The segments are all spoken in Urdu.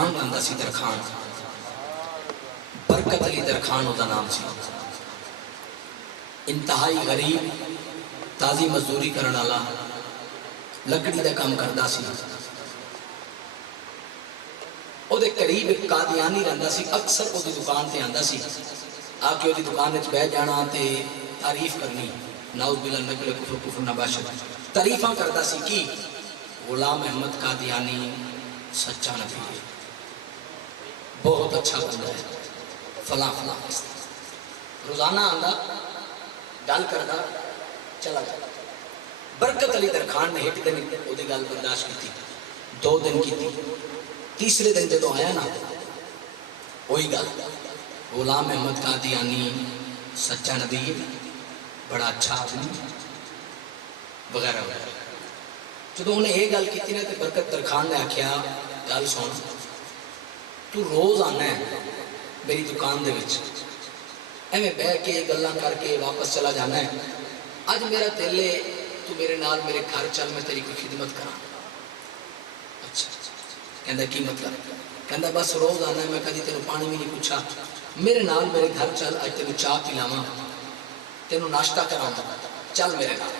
درخان آندا سی درخان برکت علی درخان ہوتا نام سی انتہائی غریب تازی مزدوری کرن والا لکڑی دا کام کردا سی او دے قریب ایک قادیانی رہندا سی اکثر او دی دکان تے آندا سی آ کے او دی دکان وچ بیٹھ جانا تے تعریف کرنی نعوذ باللہ نقل کفر نباشد تعریفاں کردا سی کی غلام احمد قادیانی سچا نبی ہے بہت اچھا بندہ ہے فلاں فلاں روزانہ آندا گل کردا چلا جاتا برکت علی درخان نے ایک دن او دی گل برداشت کی 2 دن کی تیسرے دن جدوں آیا نا وہی گل غلام احمد قادیانی سچا نبی بڑا اچھا آدمی وغیرہ وغیرہ جدوں انہیں یہ گل کی نا تو برکت درخان نے آخیا گل سن تو روز آنا ہے میری دکان دے وچ ایویں بہ کے گلاں کر کے واپس چلا جانا ہے اج میرا دل ہے تو میرے نال میرے گھر چل میں تیری کوئی خدمت کراں اچھا کہندا کی مطلب کہندا بس روز آنا ہے میں کدی تینوں پانی بھی نہیں پوچھا میرے نال میرے گھر چل اج تینوں چاہ پلاواں تینوں ناشتہ کراواں چل میرے نال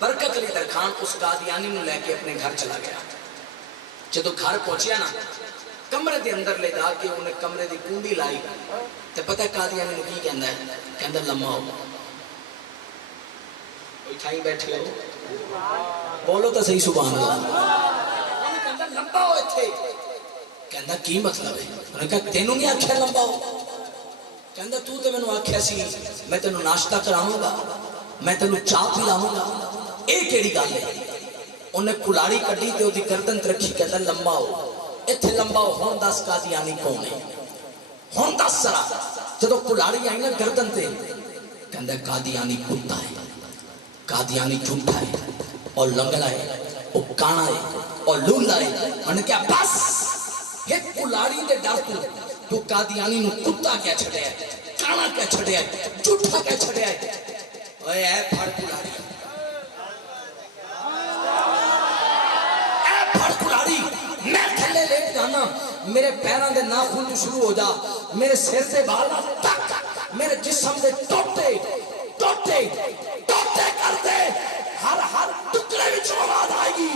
برکت علی درخان اس قادیانی نو لے کے اپنے گھر چلا گیا جدو گھر پہنچیا نا کمرے دے اندر لے جا کے انہیں کمرے دی کنڈی لائی تے پتہ قادیانی نو کی کہندا ہے کہندا لمما ہو اٹھائی بیٹھے ہو بولو تو صحیح سبحان اللہ کہندا لمبا ہو ایتھے کہندا کی مطلب ہے انہوں نے کہا تینوں نہیں آکھیا لمبا ہو کہندا تو تے مینوں آکھیا سی میں تینوں ناشتہ کراواں گا میں تینوں چاہ پلاواں گا اے کیڑی گل ہے انہیں کلاڑی کڈی تے اودی گردن تے رکھی کہندا لمبا ہو ایتھے لمبا ہو ہن دس قادیانی کون ہے ہن دس ذرا جدوں کلاڑی آئی نا گردن تے کہندا قادیانی کتا ہے قادیانی جھوٹا ہے اور لنگڑا ہے اور کانا ہے اور لولا ہے انہوں نے کہا بس ایک کلاڑی دے ڈر تو قادیانی نو کتا کیا چھڑیا ہے کانا کیا چھڑیا ہے جھوٹا کیا چھڑیا ہے اوے اے پھڑ کلاڑی میں تھلے لیٹ جانا میرے پیران دے ناخن جو شروع ہو جا میرے سر سے بالا تک میرے جسم دے ٹوٹے ٹوٹے ٹوٹے کرتے ہر ٹکڑے وچ آواز آئے گی